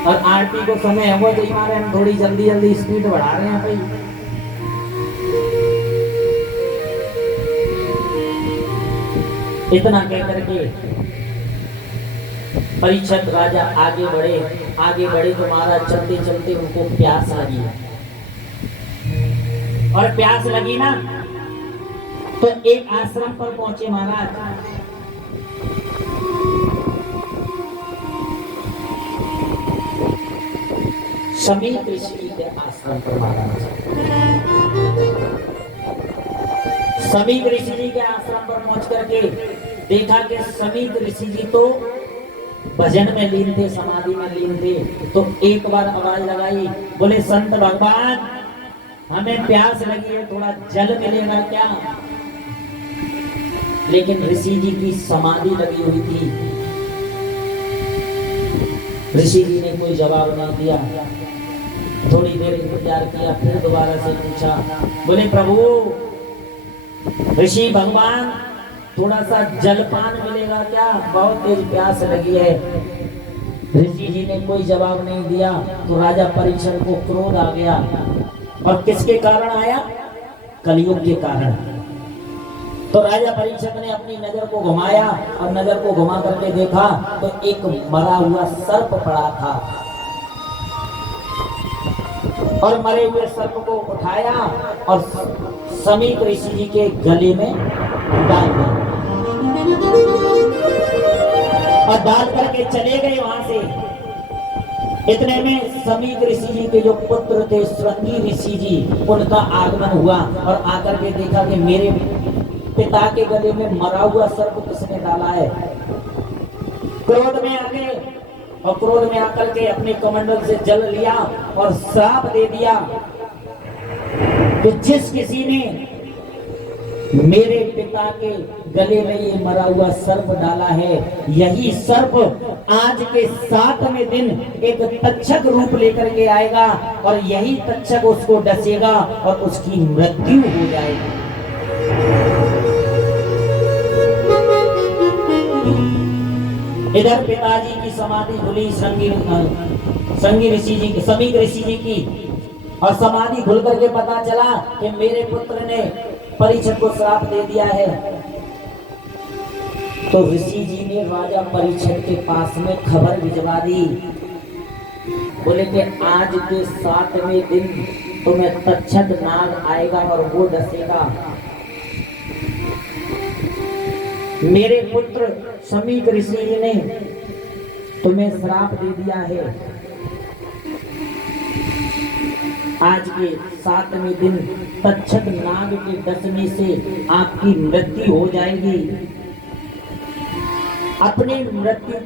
और आरती को समय हुआ तो हमारे हम थोड़ी जल्दी जल्दी स्पीड बढ़ा रहे हैं भाई। इतना कह करके परीक्षित राजा आगे बढ़े तो महाराज चलते चलते उनको प्यास लगी, और प्यास लगी ना तो एक आश्रम पर पहुंचे महाराज। समीप ऋषि के आश्रम पर महाराज, समीप ऋषि जी के आश्रम पर पहुंच करके देखा कि समीप ऋषि जी तो भजन में लीन थे, समाधि में लीन थे। तो एक बार आवाज लगाई, बोले संत भगवान हमें प्यास लगी है, थोड़ा जल मिलेगा क्या? लेकिन ऋषि जी की समाधि लगी हुई थी। ऋषि जी ने कोई जवाब नहीं दिया। थोड़ी देर इंतजार किया, फिर दोबारा से पूछा, बोले प्रभु ऋषि भगवान थोड़ा सा जलपान मिलेगा क्या? बहुत तेज प्यास लगी है। ऋषि जी ने कोई जवाब नहीं दिया। तो राजा परीक्षित को क्रोध आ गया, और किसके कारण आया? कलयुग के कारण। तो राजा परीक्षित ने अपनी नजर को घुमाया, और नजर को घुमा करके देखा तो एक मरा हुआ सर्प पड़ा था, और मरे हुए सर्प को उठाया और समीप ऋषि जी के गले में डाल दिया, और डाल करके चले गए वहां से। इतने में समीप ऋषि जी के जो पुत्र थे श्रृंगी ऋषि जी, उनका आगमन हुआ, और आकर के देखा कि मेरे पिता के गले में मरा हुआ सर्प किसने डाला है। क्रोध में आ गए, और क्रोध में आकर के अपने कमंडल से जल लिया और श्राप दे दिया कि जिस किसी ने मेरे पिता के गले में ये मरा हुआ सर्प डाला है, यही सर्प आज के 7वें दिन एक तक्षक रूप लेकर के आएगा, और यही तक्षक उसको डसेगा और उसकी मृत्यु हो जाएगी। इधर पिताजी की समाधि खुली श्रृंगी ऋषि जी की, समीप ऋषि जी की, और समाधि खुल करके पता चला कि मेरे पुत्र ने परीक्षित को श्राप दे दिया है। तो ऋषि जी ने राजा परीक्षित के पास में खबर भिजवा दी, बोले कि आज के 7वें दिन तुम्हें तक्षक नाग आएगा और वो डसेगा। मेरे पुत्र समीप ऋषि जी ने तुम्हें श्राप दे दिया है, आज के 7वें दिन तक्षक नाग के डसने से आपकी मृत्यु हो जाएगी। अपनी मृत्यु